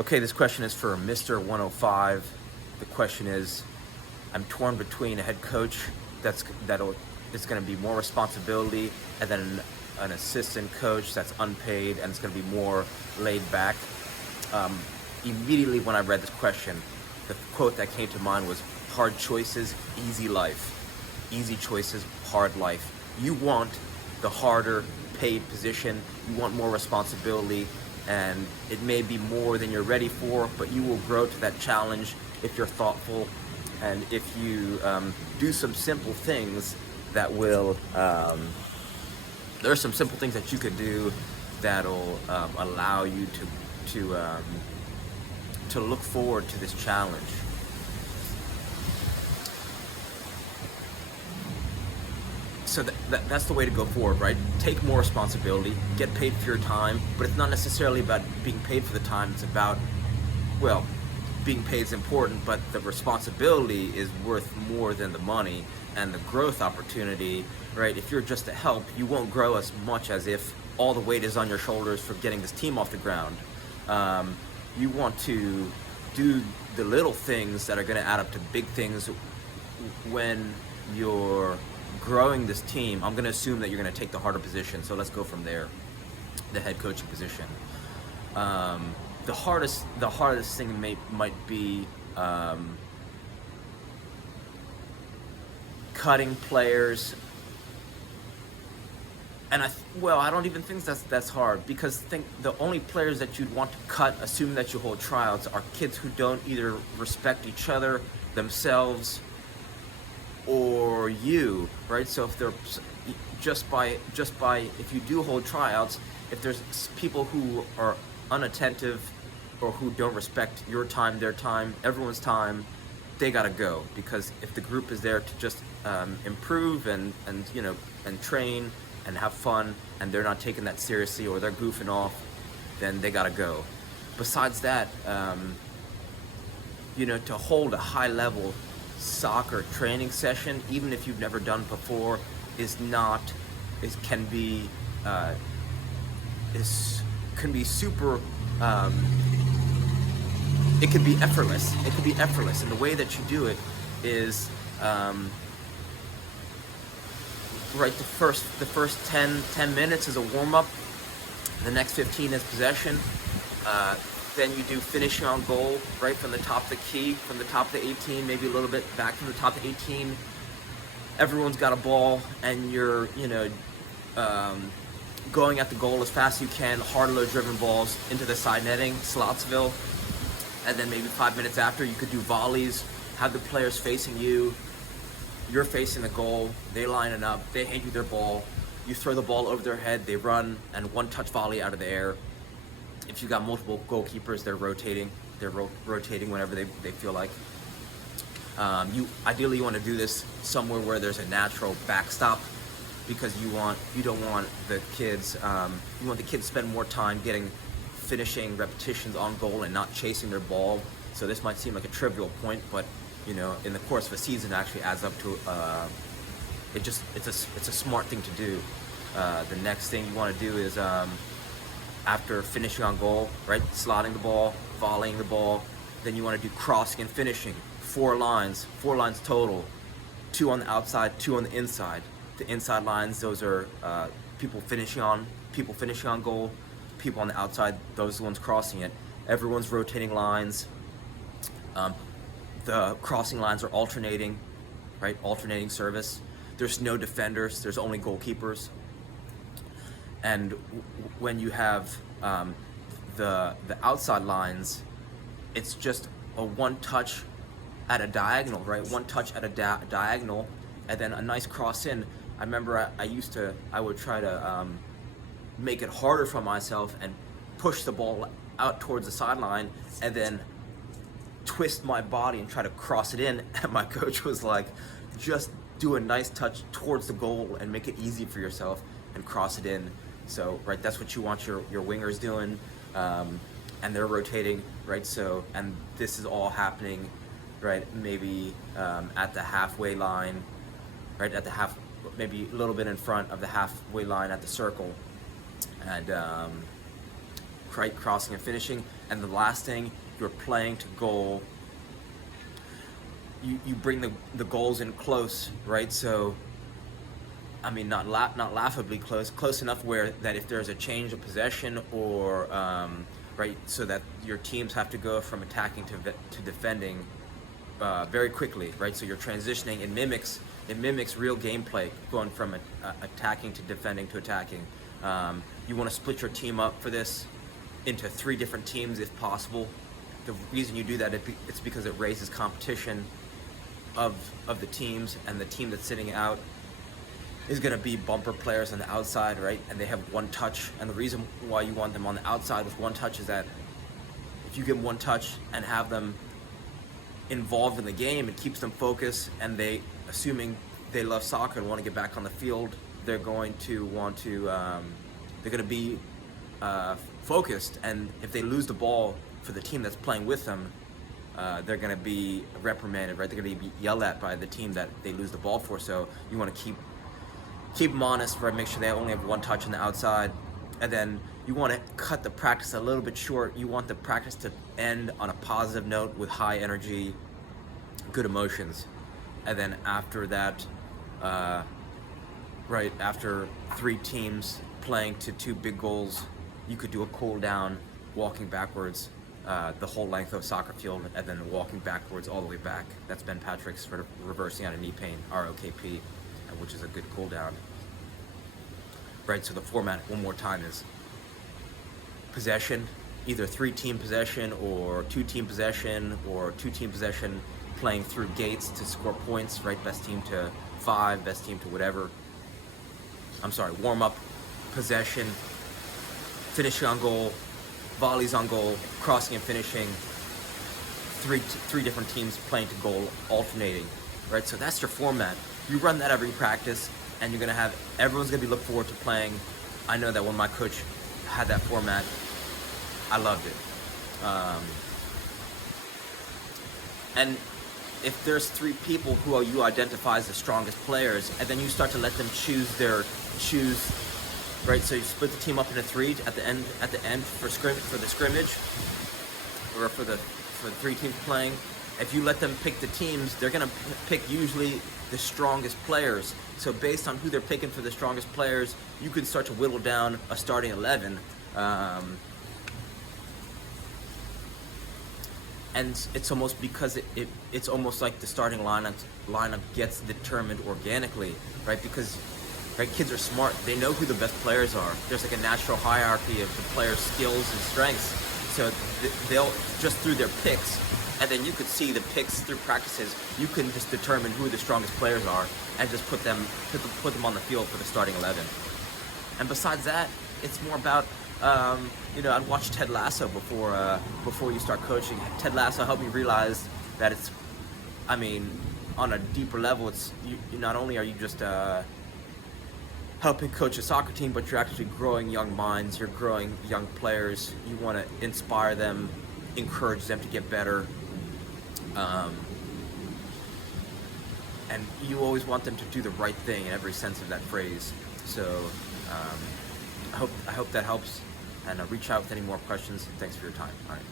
Okay, this question is for Mr. 105. The question is, I'm torn between a head coach that's going to be more responsibility, and then an assistant coach that's unpaid and it's going to be more laid back. Immediately when I read this question, the quote that came to mind was, "Hard choices, easy life. Easy choices, hard life." You want the harder paid position. You want more responsibility. And it may be more than you're ready for, but you will grow to that challenge if you're thoughtful and if you do some simple things that will, there are some simple things that you could do that'll allow you to look forward to this challenge. So that's the way to go forward, right? Take more responsibility, get paid for your time, but it's not necessarily about being paid for the time. It's about, well, being paid is important, but the responsibility is worth more than the money, and the growth opportunity, right? If you're just a help, you won't grow as much as if all the weight is on your shoulders for getting this team off the ground. You want to do the little things that are going to add up to big things when you're growing this team. I'm going to assume that you're going to take the harder position, so let's go from there. The head coaching position. The hardest thing might be cutting players, and I don't even think that's hard, because the only players that you'd want to cut, assuming that you hold tryouts, are kids who don't either respect each other, themselves, or you, right? So if they're just by if you do hold tryouts, if there's people who are unattentive or who don't respect your time, their time, everyone's time, they gotta go. Because if the group is there to just improve and train and have fun, and they're not taking that seriously, or they're goofing off, then they gotta go. Besides that, to hold a high level soccer training session, even if you've never done before, can be super. It can be effortless. It could be effortless, and the way that you do it is right. The first 10 minutes is a warm up. The next 15 is possession. Then you do finishing on goal, right from the top of the key, from the top of the 18, maybe a little bit back from the top of the 18. Everyone's got a ball, and you're, going at the goal as fast as you can, hard low driven balls into the side netting, Slotsville. And then maybe 5 minutes after, you could do volleys, have the players facing you, you're facing the goal, they line it up, they hand you their ball, you throw the ball over their head, they run, and one touch volley out of the air. If you've got multiple goalkeepers, they're rotating. They're rotating whenever they feel like. Ideally you want to do this somewhere where there's a natural backstop, because you don't want the kids. You want the kids to spend more time finishing repetitions on goal and not chasing their ball. So this might seem like a trivial point, but in the course of a season, it actually adds up to. It's a smart thing to do. The next thing you want to do is. After finishing on goal, right? Slotting the ball, volleying the ball. Then you want to do crossing and finishing. 4 lines total. 2 on the outside, 2 on the inside. The inside lines, those are people finishing on goal. People on the outside, those are the ones crossing it. Everyone's rotating lines. The crossing lines are alternating, right? Alternating service. There's no defenders, there's only goalkeepers. And when you have the outside lines, it's just a one touch at a diagonal, right? One touch at a diagonal, and then a nice cross in. I remember I would try to make it harder for myself and push the ball out towards the sideline, and then twist my body and try to cross it in. And my coach was like, just do a nice touch towards the goal and make it easy for yourself and cross it in. So, right, that's what you want your wingers doing, and they're rotating, right? So, and this is all happening, right, maybe at the halfway line, right, maybe a little bit in front of the halfway line at the circle. And right? Crossing and finishing. And the last thing, you're playing to goal. You bring the goals in close, right? So, I mean, not laughably close enough where that if there's a change of possession or right, so that your teams have to go from attacking to defending very quickly, right? So you're transitioning. It mimics real gameplay, going from attacking to defending to attacking. You want to split your team up for this into 3 different teams if possible. The reason you do that it's because it raises competition of the teams, and the team that's sitting out is going to be bumper players on the outside, right? And they have one touch. And the reason why you want them on the outside with one touch is that if you give them one touch and have them involved in the game, it keeps them focused, and they, assuming they love soccer and want to get back on the field, they're going to want to, they're going to be focused. And if they lose the ball for the team that's playing with them, they're going to be reprimanded, right? They're going to be yelled at by the team that they lose the ball for. So you want to keep them honest, right? Make sure they only have one touch on the outside. And then you want to cut the practice a little bit short. You want the practice to end on a positive note with high energy, good emotions. And then after that, right, after 3 teams playing to 2 big goals, you could do a cool down, walking backwards the whole length of soccer field, and then walking backwards all the way back. That's Ben Patrick's for reversing out of knee pain, ROKP, which is a good cool down. Right, so the format, one more time, is possession, either 3-team possession or 2-team possession or 2-team possession, playing through gates to score points, right? Best team to 5, best team to whatever. I'm sorry, warm up, possession, finishing on goal, volleys on goal, crossing and finishing, three different teams playing to goal, alternating, right? So that's your format. You run that every practice, and you're gonna have, everyone's gonna be looking forward to playing. I know that when my coach had that format, I loved it. And if there's 3 people who you identify as the strongest players, and then you start to let them choose, right? So you split the team up into 3 at the end for the scrimmage, or for the 3 teams playing. If you let them pick the teams, they're gonna pick usually the strongest players. So based on who they're picking for the strongest players, you can start to whittle down a starting 11. And it's almost because it's almost like the starting lineup gets determined organically, right? Because right, kids are smart. They know who the best players are. There's like a natural hierarchy of the players' skills and strengths. So they'll just through their picks, and then you could see the picks through practices. You can just determine who the strongest players are and just put them on the field for the starting 11. And besides that, it's more about I'd watch Ted Lasso before you start coaching. Ted Lasso helped me realize that it's, I mean, on a deeper level, it's you not only are you just helping coach a soccer team, but you're actually growing young minds. You're growing young players. You want to inspire them, encourage them to get better, and you always want them to do the right thing in every sense of that phrase. So I hope that helps, and reach out with any more questions. Thanks for your time. All right.